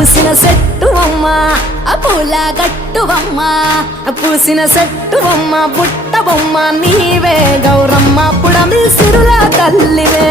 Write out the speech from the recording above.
పూసిన చెట్టువమ్మ పూల గట్టువమ్మ పూసిన చెట్టువమ్మ బుట్ట బొమ్మ నీవే గౌరమ్మ పుడమి సిరుల తల్లివే